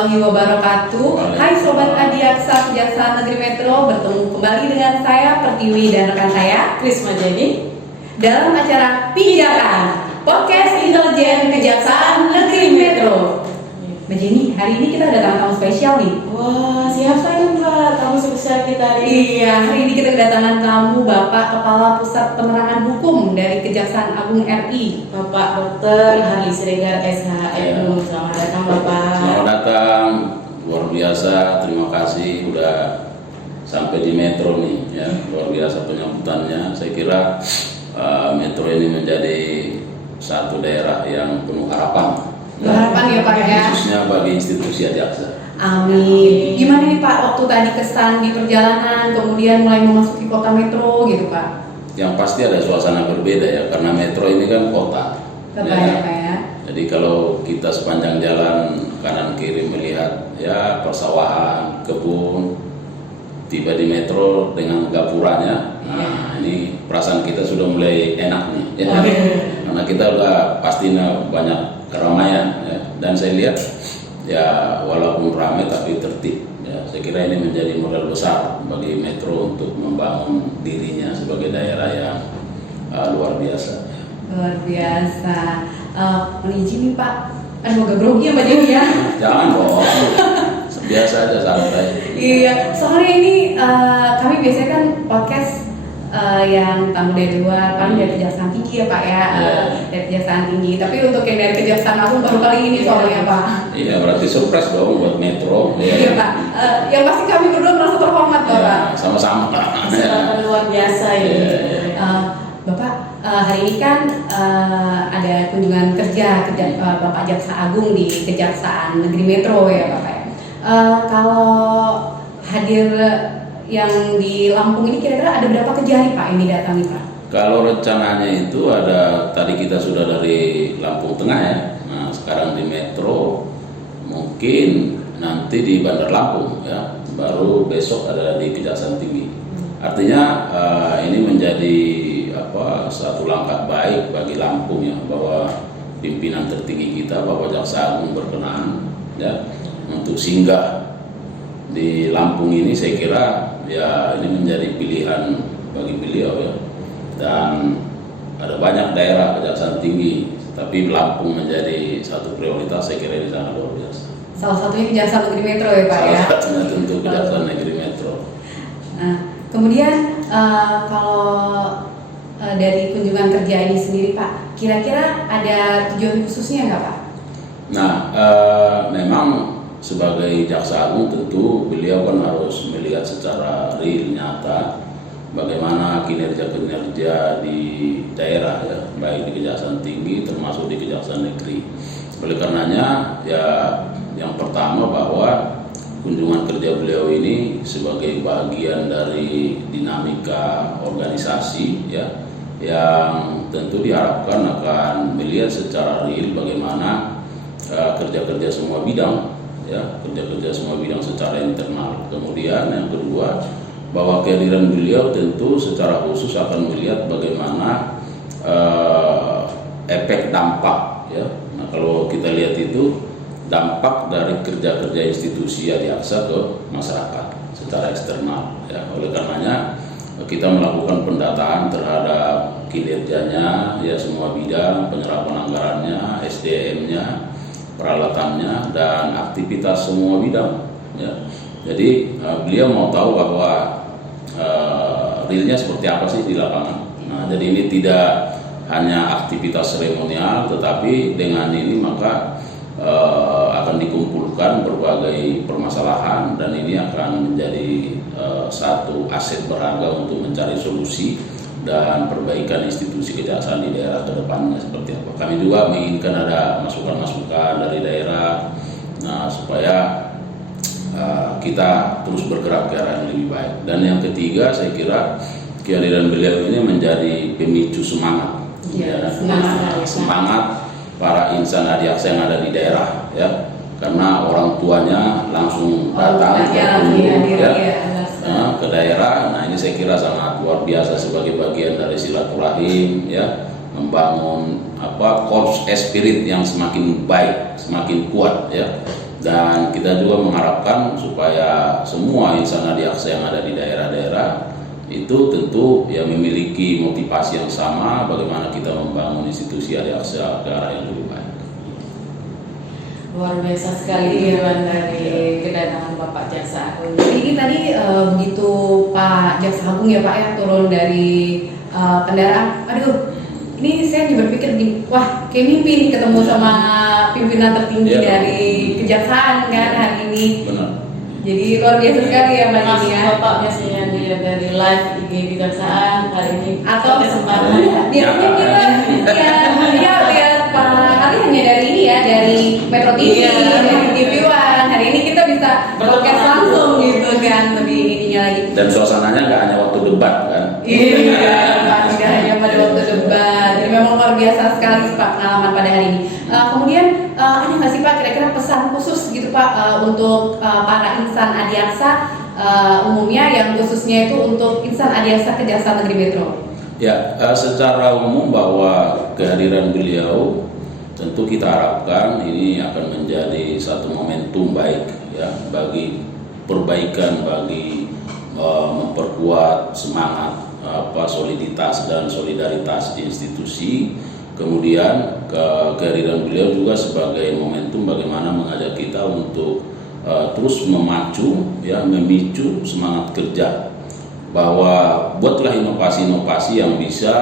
warahmatullahi wabarakatuh. Hai Sobat Adiaksa Kejaksaan Negeri Metro, bertemu kembali dengan saya Pertiwi dan rekan saya Krisma Jadi dalam acara Pijakan Podcast Intelijen Kejaksaan Negeri Metro. Mbak Jenny, hari ini kita ada tamu spesial nih. Wah, siapa ini Mbak tamu spesial kita ini? Iya, hari ini kita kedatangan tamu Bapak Kepala Pusat Penerangan Hukum dari Kejaksaan Agung RI, Bapak Dr. Harli Siregar SHMU. Selamat datang Bapak. Selamat datang, luar biasa. Terima kasih udah sampai di Metro nih, ya. Luar biasa penyambutannya. Saya kira Metro ini menjadi satu daerah yang penuh harapan. harapan ya Pak ya, khususnya bagi institusi Adiaksa. Amin. Gimana nih Pak waktu tadi kesan di perjalanan, kemudian mulai memasuki kota Metro gitu Pak? Yang pasti ada suasana berbeda ya, karena Metro ini kan kota. Kota ya Pak ya. Jadi kalau kita sepanjang jalan kanan kiri melihat ya persawahan, kebun, tiba di Metro dengan gapuranya, nah ini perasaan kita sudah mulai enak nih, ya. Karena kita udah pastinya banyak keramaian, ya. Dan saya lihat ya walaupun ramai tapi tertib. Ya, saya kira ini menjadi modal besar bagi Metro untuk membangun dirinya sebagai daerah yang luar biasa. Luar biasa. Izin nih Pak, agak grogi ya Mbak Jenny ya. Jangan dong, biasa aja santai. Iya, soalnya ini kami biasanya kan podcast yang tamu dari luar, paling dari Kejaksaan Tinggi ya Pak ya, dari Kejaksaan Tinggi. Tapi untuk yang dari Kejaksaan Agung baru kali ini soalnya Pak. Iya, berarti surprise dong buat Metro. Iya Pak, yang pasti kami berdua merasa terhormat Bapak. Ya, sama-sama. Kesempatan luar biasa ini. Bapak, hari ini kan ada kunjungan kerja Bapak Jaksa Agung di Kejaksaan Negeri Metro ya Bapak ya. Kalau hadir yang di Lampung ini kira-kira ada berapa kejari Pak yang didatangi Pak? Kalau rencananya itu ada, tadi kita sudah dari Lampung Tengah ya. Nah sekarang di Metro, mungkin nanti di Bandar Lampung ya. Baru besok ada di Kejaksaan Tinggi. Artinya ini menjadi satu langkah baik bagi Lampung ya, bahwa pimpinan tertinggi kita Bapak Jaksa Agung berkenan ya untuk singgah di Lampung ini. Saya kira ya ini menjadi pilihan bagi beliau ya, dan ada banyak daerah Kejaksaan Tinggi, tapi Lampung menjadi satu prioritas. Saya kira ini sangat luar biasa. Salah satunya Kejaksaan Negeri Metro ya Pak ya. Salah satunya tentu Kejaksaan Negeri Metro. Nah, kemudian kalau dari kunjungan kerja ini sendiri Pak, kira-kira ada tujuan khususnya nggak Pak? Nah, memang sebagai Jaksa Agung tentu beliau kan harus melihat secara real, nyata bagaimana kinerja-kinerja di daerah ya, baik di Kejaksaan Tinggi termasuk di Kejaksaan Negeri. Oleh karenanya ya yang pertama bahwa kunjungan kerja beliau ini sebagai bagian dari dinamika organisasi ya, yang tentu diharapkan akan melihat secara real bagaimana kerja-kerja semua bidang ya, kerja-kerja semua bidang secara internal. Kemudian yang kedua, bahwa kehadiran beliau tentu secara khusus akan melihat bagaimana efek dampak ya. Nah kalau kita lihat itu dampak dari kerja-kerja institusi Adiaksa ke masyarakat secara eksternal ya. Oleh karenanya kita melakukan pendataan terhadap kinerjanya ya, semua bidang, penyerapan anggarannya, SDM-nya, peralatannya, dan aktivitas semua bidang ya. Jadi beliau mau tahu bahwa realnya seperti apa sih di lapangan. Nah jadi ini tidak hanya aktivitas seremonial, tetapi dengan ini maka akan dikumpulkan berbagai permasalahan, dan ini akan menjadi satu aset berharga untuk mencari solusi dan perbaikan institusi kejaksaan di daerah ke depannya seperti apa. Kami juga menginginkan ada masukan-masukan dari daerah, nah supaya kita terus bergerak ke arah yang lebih baik. Dan yang ketiga, saya kira kehadiran beliau ini menjadi pemicu semangat, semangat para insan Adiaksa yang ada di daerah ya, karena orang tuanya langsung datang ke daerah. Nah ini saya kira sangat luar biasa sebagai bagian dari silaturahim ya, membangun korps spirit yang semakin baik, semakin kuat ya. Dan kita juga mengharapkan supaya semua insan adiaksa yang ada di daerah-daerah itu tentu ya memiliki motivasi yang sama bagaimana kita membangun institusi adiaksa ke arah yang lebih baik. Luar biasa sekali Irwan dari kedatangan Bapak Jaksa Agung. Ini tadi begitu Pak Jaksa Agung ya Pak ya turun dari kendaraan, aduh ini saya berpikir nih, wah kayak mimpi nih ketemu sama pimpinan tertinggi dari kejaksaan kan hari ini. Benar. Jadi luar biasa sekali ya Mbak Mas Nini ya. Bapak biasanya dilihat dari live IG kejaksaan, hari ini Atau kesempatan. biasanya kita ya lihat Pak Ali hanya dari ini ya, dari Metro TV, dari TV One. Hari ini kita bisa broadcast langsung gitu kan, lebih ininya lagi. Dan suasananya nggak hanya waktu debat kan. Iya, Pak, tidak hanya pada waktu debat. Jadi memang luar biasa sekali Pak pengalaman pada hari ini. Kemudian ada nggak sih Pak kira-kira pesan khusus gitu Pak untuk para insan adiaksa umumnya yang khususnya itu untuk insan adiaksa Kejaksaan Negeri Metro? Ya, secara umum bahwa kehadiran beliau tentu kita harapkan ini akan menjadi satu momentum baik ya bagi perbaikan, bagi memperkuat semangat soliditas dan solidaritas institusi. Kemudian kehadiran beliau juga sebagai momentum bagaimana mengajak kita untuk terus memacu ya, memicu semangat kerja, bahwa buatlah inovasi-inovasi yang bisa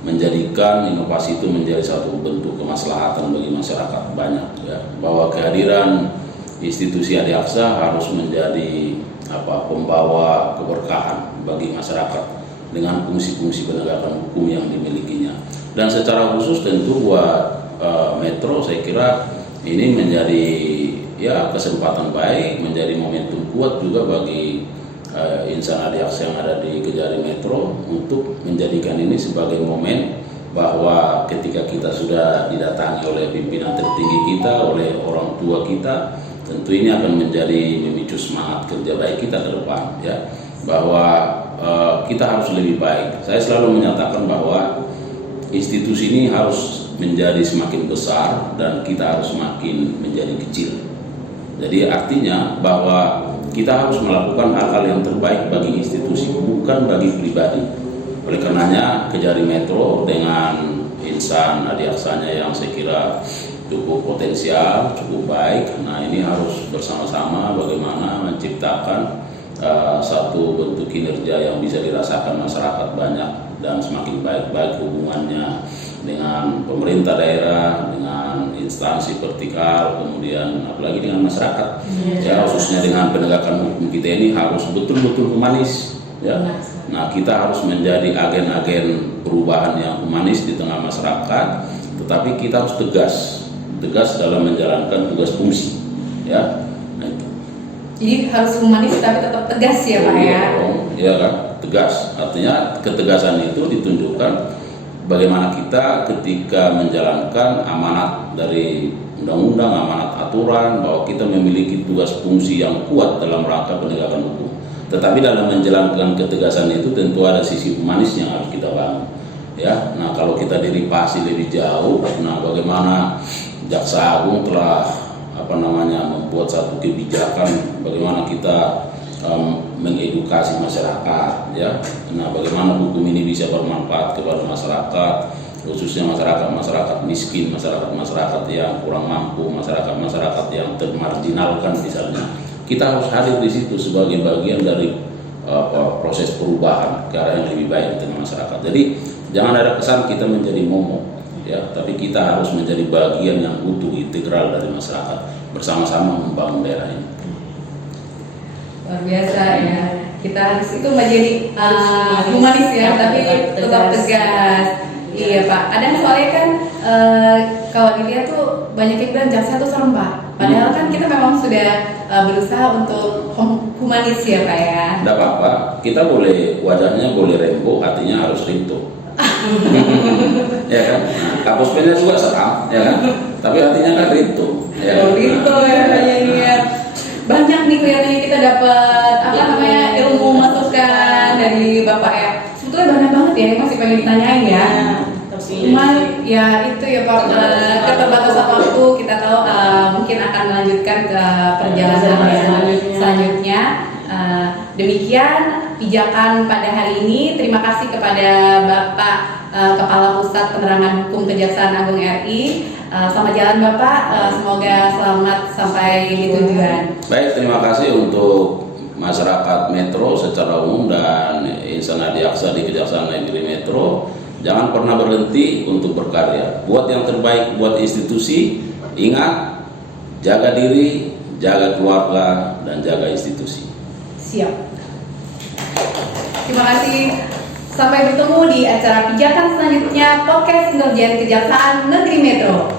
menjadikan inovasi itu menjadi satu bentuk kemaslahatan bagi masyarakat banyak ya, bahwa kehadiran institusi adiaksa harus menjadi pembawa keberkahan bagi masyarakat dengan fungsi-fungsi penegakan hukum yang dimilikinya. Dan secara khusus tentu buat Metro saya kira ini menjadi ya kesempatan baik, menjadi momentum kuat juga bagi insan adiaksa yang ada di Kejari Metro untuk menjadikan ini sebagai momen bahwa ketika kita sudah didatangi oleh pimpinan tertinggi kita, oleh orang tua kita, tentu ini akan menjadi memicu semangat kerja baik kita ke depan ya, bahwa kita harus lebih baik. Saya selalu menyatakan bahwa institusi ini harus menjadi semakin besar dan kita harus semakin menjadi kecil. Jadi artinya bahwa kita harus melakukan hal-hal yang terbaik bagi institusi, bukan bagi pribadi. Oleh karenanya Kejari Metro dengan insan adiaksanya yang saya kira cukup potensial, cukup baik. Nah ini harus bersama-sama bagaimana menciptakan satu bentuk kinerja yang bisa dirasakan masyarakat banyak dan semakin baik hubungannya dengan pemerintah daerah, dengan instansi vertikal, kemudian apalagi dengan masyarakat. Ya khususnya dengan penegakan hukum kita ini harus betul-betul humanis. Ya. Nah kita harus menjadi agen-agen perubahan yang humanis di tengah masyarakat, tetapi kita harus tegas dalam menjalankan tugas fungsi. Ya. Nah, itu. Jadi harus humanis tapi tetap tegas ya Pak ya? Iya kan, tegas. Artinya ketegasan itu ditunjukkan bagaimana kita ketika menjalankan amanat dari undang-undang, amanat aturan, bahwa kita memiliki tugas fungsi yang kuat dalam rangka penegakan hukum. Tetapi dalam menjalankan ketegasan itu tentu ada sisi humanis yang harus kita bangun. Ya, nah kalau kita diripasi lebih jauh, nah bagaimana Jaksa Agung telah membuat satu kebijakan bagaimana kita mengedukasi masyarakat, ya. Nah, bagaimana hukum ini bisa bermanfaat kepada masyarakat, khususnya masyarakat miskin, masyarakat yang kurang mampu, masyarakat yang termarginalkan misalnya. Kita harus hadir di situ sebagai bagian dari proses perubahan ke arah yang lebih baik di tengah masyarakat. Jadi jangan ada kesan kita menjadi momok, ya, tapi kita harus menjadi bagian yang utuh, integral dari masyarakat, bersama-sama membangun daerah ini. Luar biasa ya, kita harus itu menjadi humanis ya, tapi tetap tegas. Iya Pak, ada soalnya kan kalau dilihat tuh banyak yang bilang jaksa tuh serem Pak, padahal kan kita memang sudah berusaha untuk humanis ya Pak ya. Tidak apa-apa, kita boleh wajahnya boleh rembo, hatinya harus rinto. Ya kan, nah, kapuspennya juga seram, ya kan, tapi hatinya kan rinto. Ya kan? Rinto ya kayaknya. Banyak nih kelihatannya kita dapat ilmu masukan dari Bapak ya. Sebetulnya banyak banget ya yang masih pengen ditanyain ya. sih. Cuman ya itu ya Pak, keterbatasan waktu kita tahu mungkin akan melanjutkan ke perjalanan yang selanjutnya. Demikian pijakan pada hari ini. Terima kasih kepada Bapak Kepala Pusat Penerangan Hukum Kejaksaan Agung RI. Selamat jalan Bapak, semoga selamat sampai di tujuan. Baik, terima kasih untuk masyarakat Metro secara umum dan insan adiaksa di Kejaksaan Negeri Metro. Jangan pernah berhenti untuk berkarya. Buat yang terbaik buat institusi. Ingat, jaga diri, jaga keluarga, dan jaga institusi. Siap. Terima kasih. Sampai bertemu di acara pijakan selanjutnya Podcast Intelijen Kejaksaan Negeri Metro.